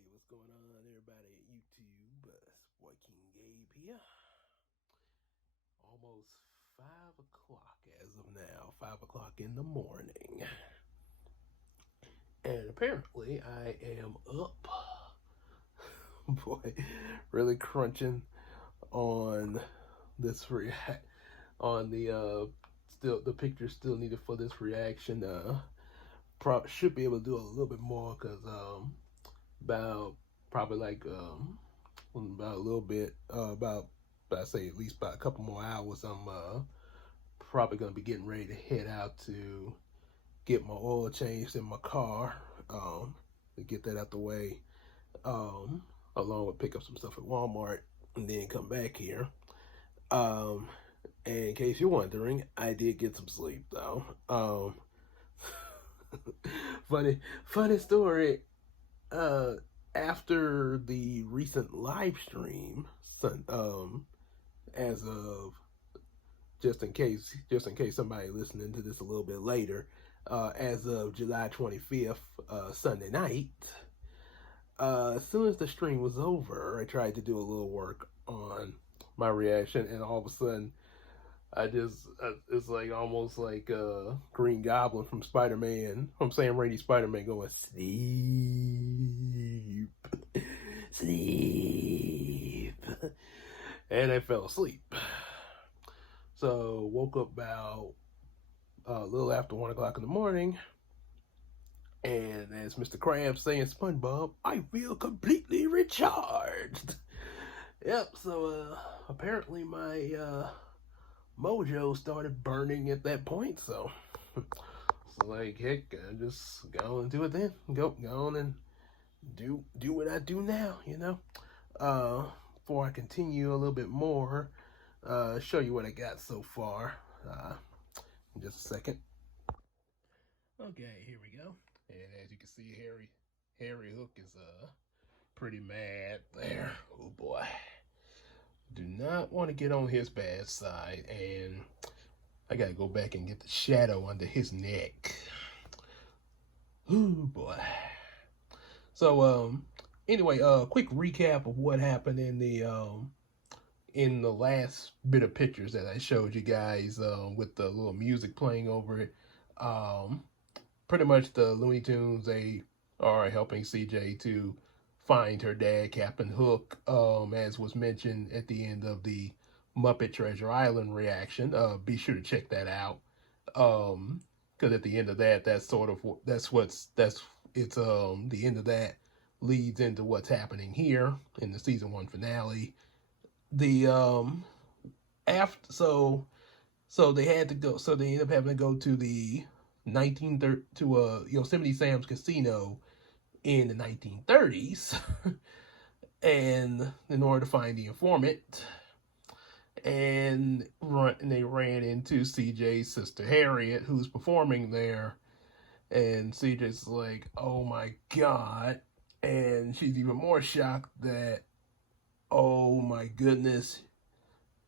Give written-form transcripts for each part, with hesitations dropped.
Hey, what's going on, everybody at YouTube? It's boy King Gabe here. Almost 5 o'clock as of now, 5 o'clock in the morning. And apparently, I am up. Boy, really crunching on this on the still the picture still needed for this reaction. Should be able to do a little bit more because about probably like about a little bit about I say at least about a couple more hours. I'm probably gonna be getting ready to head out to get my oil changed in my car, to get that out the way, along with pick up some stuff at Walmart and then come back here. um and in case you're wondering, I did get some sleep though. Funny story. uh After the recent live stream, as of just in case somebody listening to this a little bit later, as of July 25th, Sunday night, as soon as the stream was over, I tried to do a little work on my reaction, and all of a sudden it's like almost like Green Goblin from Spider-Man, from Sam Raimi's Spider-Man, going sleep, sleep, and I fell asleep. So woke up about a little after 1 o'clock in the morning, and as Mr. Krabs saying, SpongeBob, I feel completely recharged. Yep. So apparently my Mojo started burning at that point, so like, heck, I just go on and do it then. Go on and do what I do now, Before I continue a little bit more, show you what I got so far. In just a second. Okay, here we go. And as you can see, Harry Hook is pretty mad there. Oh boy. Do not want to get on his bad side, and I gotta go back and get the shadow under his neck. Ooh boy. So anyway, quick recap of what happened in the last bit of pictures that I showed you guys, with the little music playing over it. Pretty much the Looney Tunes, they are helping CJ to find her dad, Captain Hook, as was mentioned at the end of the Muppet Treasure Island reaction. Be sure to check that out, because at the end of that, the end of that leads into what's happening here in the season 1 finale. The after so they had to go. So they ended up having to go to the Yosemite Sam's Casino in the 1930s, and in order to find the informant, and they ran into CJ's sister Harriet, who's performing there, and CJ's like, "Oh my god," and she's even more shocked that, oh my goodness,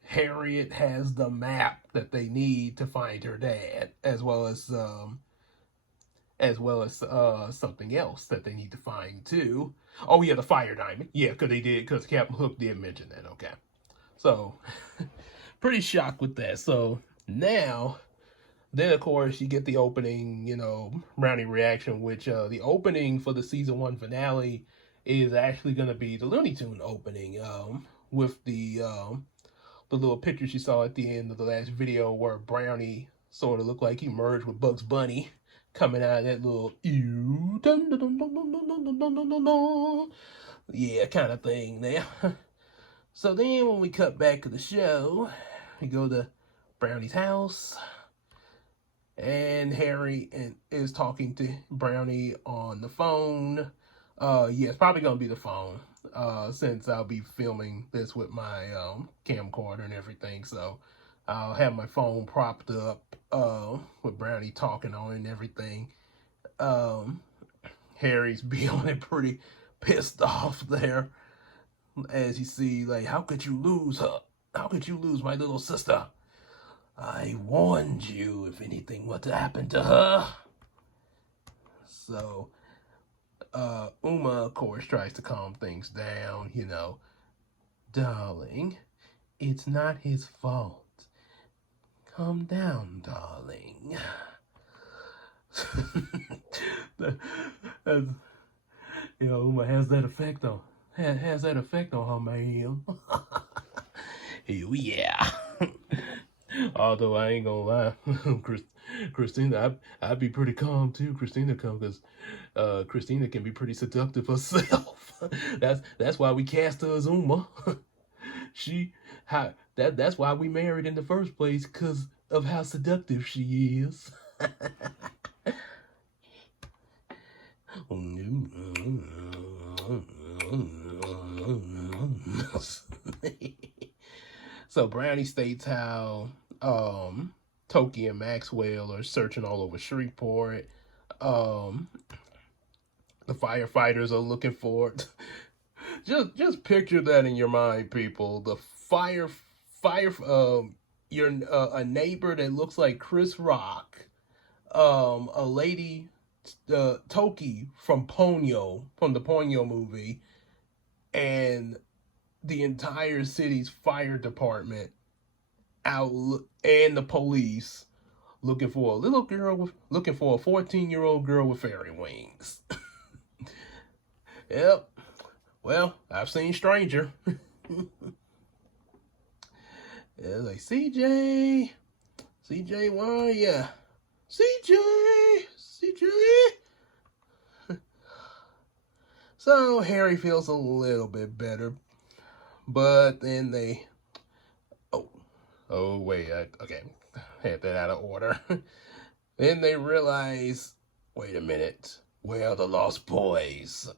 Harriet has the map that they need to find her dad, as well as something else that they need to find too. Oh yeah, the fire diamond. Yeah, because Captain Hook did mention that. Okay, so pretty shocked with that. So now, then of course you get the opening, Brownie reaction, which the opening for the season 1 finale is actually going to be the Looney Tune opening, with the little pictures you saw at the end of the last video where Brownie sort of looked like he merged with Bugs Bunny, coming out of that little ew, dun, dun, dun, dun, dun, dun, dun, dun, dun, dun, dun, yeah, kind of thing there. So then when we cut back to the show, we go to Brownie's house, and Harry is talking to Brownie on the phone. Yeah, it's probably gonna be the phone, since I'll be filming this with my camcorder and everything. So I'll have my phone propped up, with Brownie talking on it and everything. Harry's being pretty pissed off there, as you see, like, how could you lose her? How could you lose my little sister? I warned you if anything were to happen to her. So Uma, of course, tries to calm things down, Darling, it's not his fault. Calm down, darling. As, Uma has that effect on her man. Hell yeah. Although I ain't gonna lie, Christina, I'd be pretty calm too. Christina come because Christina can be pretty seductive herself. That's why we cast her as Uma. That's why we married in the first place, because of how seductive she is. So Brownie states how Toki and Maxwell are searching all over Shreveport. The firefighters are looking for it. Just picture that in your mind, people. The you're a neighbor that looks like Chris Rock, a lady, Toki from the Ponyo movie, and the entire city's fire department out, and the police looking for a 14-year-old girl with fairy wings. Yep. Well, I've seen Stranger. It's like, CJ, why ya? CJ. So Harry feels a little bit better, but then wait, okay, had that out of order. Then they realize, wait a minute, where are the lost boys?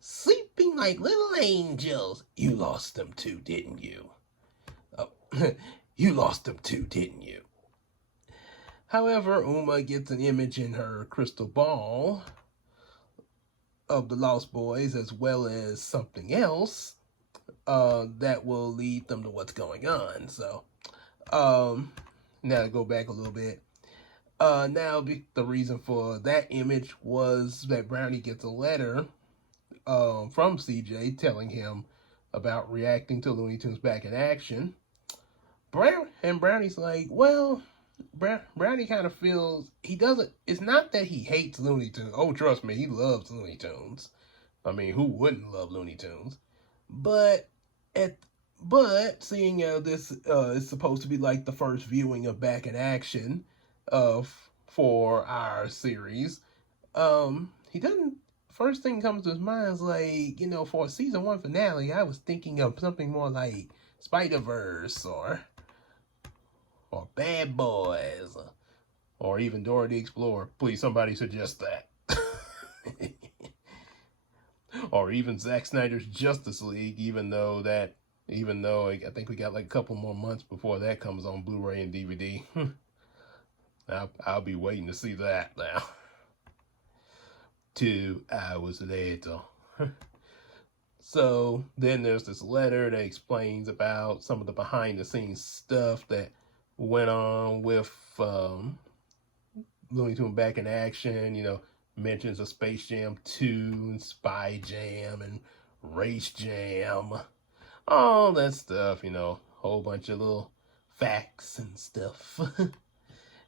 Sleeping like little angels. You lost them too, didn't you? Oh, you lost them too, didn't you? However, Uma gets an image in her crystal ball of the lost boys, as well as something else that will lead them to what's going on. So, now to go back a little bit. Now the reason for that image was that Brownie gets a letter from CJ telling him about reacting to Looney Tunes Back in Action. Brownie's like, well, Brownie kind of feels it's not that he hates Looney Tunes. Oh, trust me, he loves Looney Tunes. I mean, who wouldn't love Looney Tunes? But seeing this is supposed to be like the first viewing of Back in Action for our series, he doesn't. First thing comes to his mind is like, for a season 1 finale, I was thinking of something more like Spider-Verse or Bad Boys or even Dora the Explorer. Please, somebody suggest that. Or even Zack Snyder's Justice League, even though I think we got like a couple more months before that comes on Blu-ray and DVD. I'll be waiting to see that now. 2 hours later. So then there's this letter that explains about some of the behind-the-scenes stuff that went on with Looney Tunes Back in Action. Mentions of Space Jam 2 and Spy Jam and Race Jam. All that stuff, whole bunch of little facts and stuff.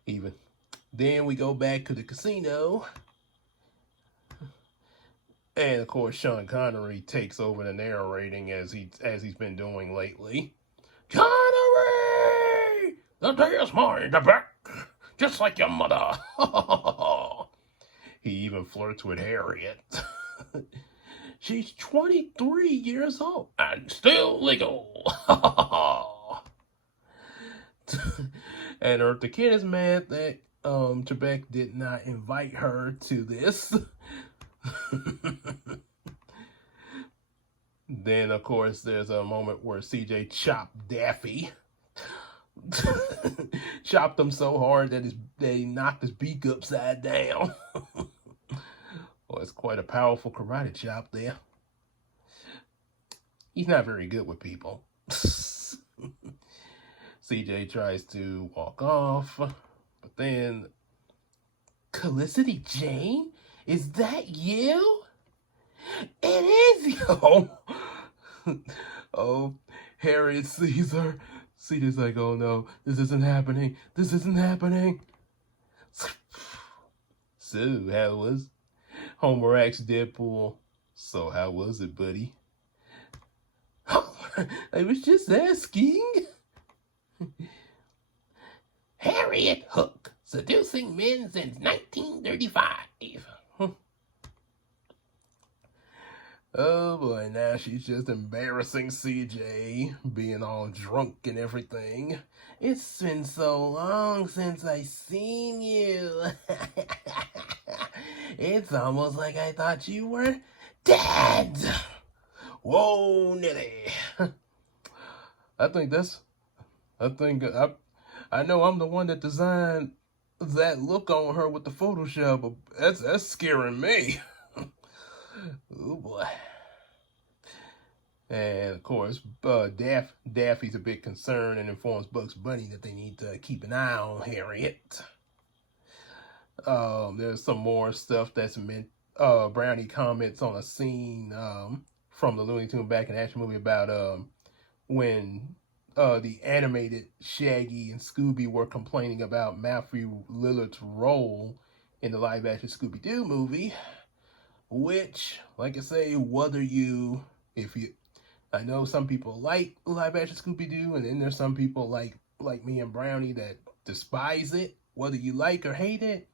Even then we go back to the casino. And of course, Sean Connery takes over the narrating as he's been doing lately. Connery, the day is mine to back, just like your mother. He even flirts with Harriet. She's 23 years old and still legal. And Eartha Kitt is mad that Trebek did not invite her to this. Then, of course, there's a moment where CJ chopped Daffy. Chopped him so hard that he knocked his beak upside down. Well, it's quite a powerful karate chop there. He's not very good with people. CJ tries to walk off, but then Calicity Jane Is that you? It is you. Oh, Harriet sees her. Cedar's like, oh no, this isn't happening. This isn't happening. So, how was Homer asks Deadpool, so how was it, buddy? I was just asking. Harriet Hook, seducing men since 1935. Oh boy, now she's just embarrassing CJ, being all drunk and everything. It's been so long since I seen you. It's almost like I thought you were dead. Whoa, Nelly. I know I'm the one that designed that look on her with the Photoshop, but that's scaring me. Oh boy. And of course, Daffy's a bit concerned and informs Bugs Bunny that they need to keep an eye on Harriet. There's some more stuff that's meant. Brownie comments on a scene from the Looney Tunes Back in Action movie about when the animated Shaggy and Scooby were complaining about Matthew Lillard's role in the live action Scooby-Doo movie. Which, like I say, I know some people like live action Scooby-Doo, and then there's some people like me and Brownie that despise it. Whether you like or hate it,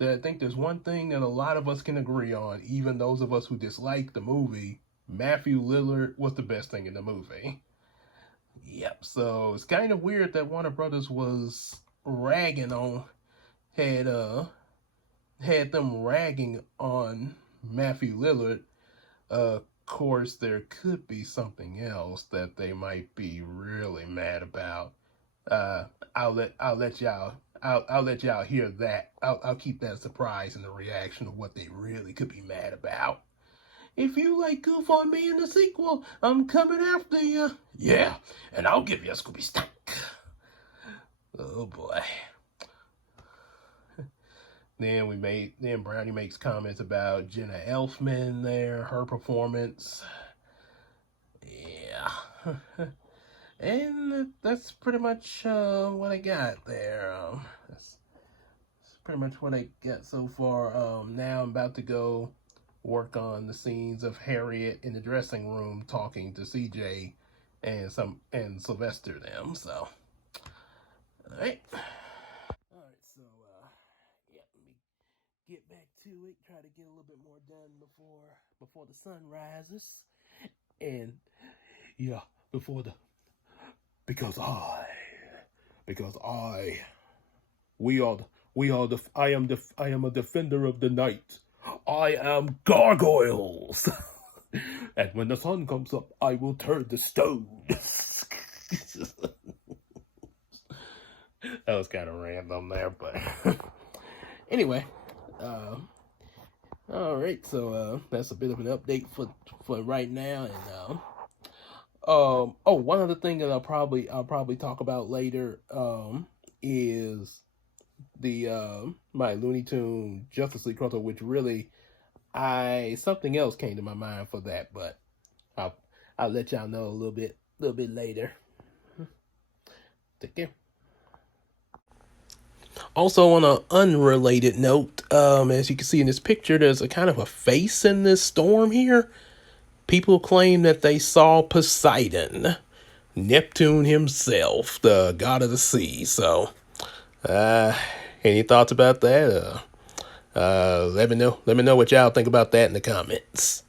I think there's one thing that a lot of us can agree on, even those of us who dislike the movie: Matthew Lillard was the best thing in the movie. Yep, so it's kind of weird that Warner Brothers was had them ragging on Matthew Lillard. Of course, there could be something else that they might be really mad about. I'll let y'all hear that. I'll keep that surprise in the reaction of what they really could be mad about. If you like Goof on Me in the sequel, I'm coming after you. Yeah, and I'll give you a Scooby Snack. Oh boy. Then Brownie makes comments about Jenna Elfman there, her performance. Yeah. And that's pretty much what I got there. That's pretty much what I got so far. Now I'm about to go work on the scenes of Harriet in the dressing room talking to CJ and Sylvester them. So, all right. So yeah, let me get back to it. Try to get a little bit more done before the sun rises, and yeah, because I I am a defender of the night. I am gargoyles. And when the sun comes up, I will turn to stone. That was kind of random there, but anyway. All right, so that's a bit of an update for right now, and one other thing that I'll probably talk about later is the my Looney Tune Justice League crossover, which really something else came to my mind for that, but I'll let y'all know a little bit later. Take care. Also, on an unrelated note, as you can see in this picture, there's a kind of a face in this storm here. People claim that they saw Poseidon, Neptune himself, the god of the sea. So, any thoughts about that? Let me know what y'all think about that in the comments.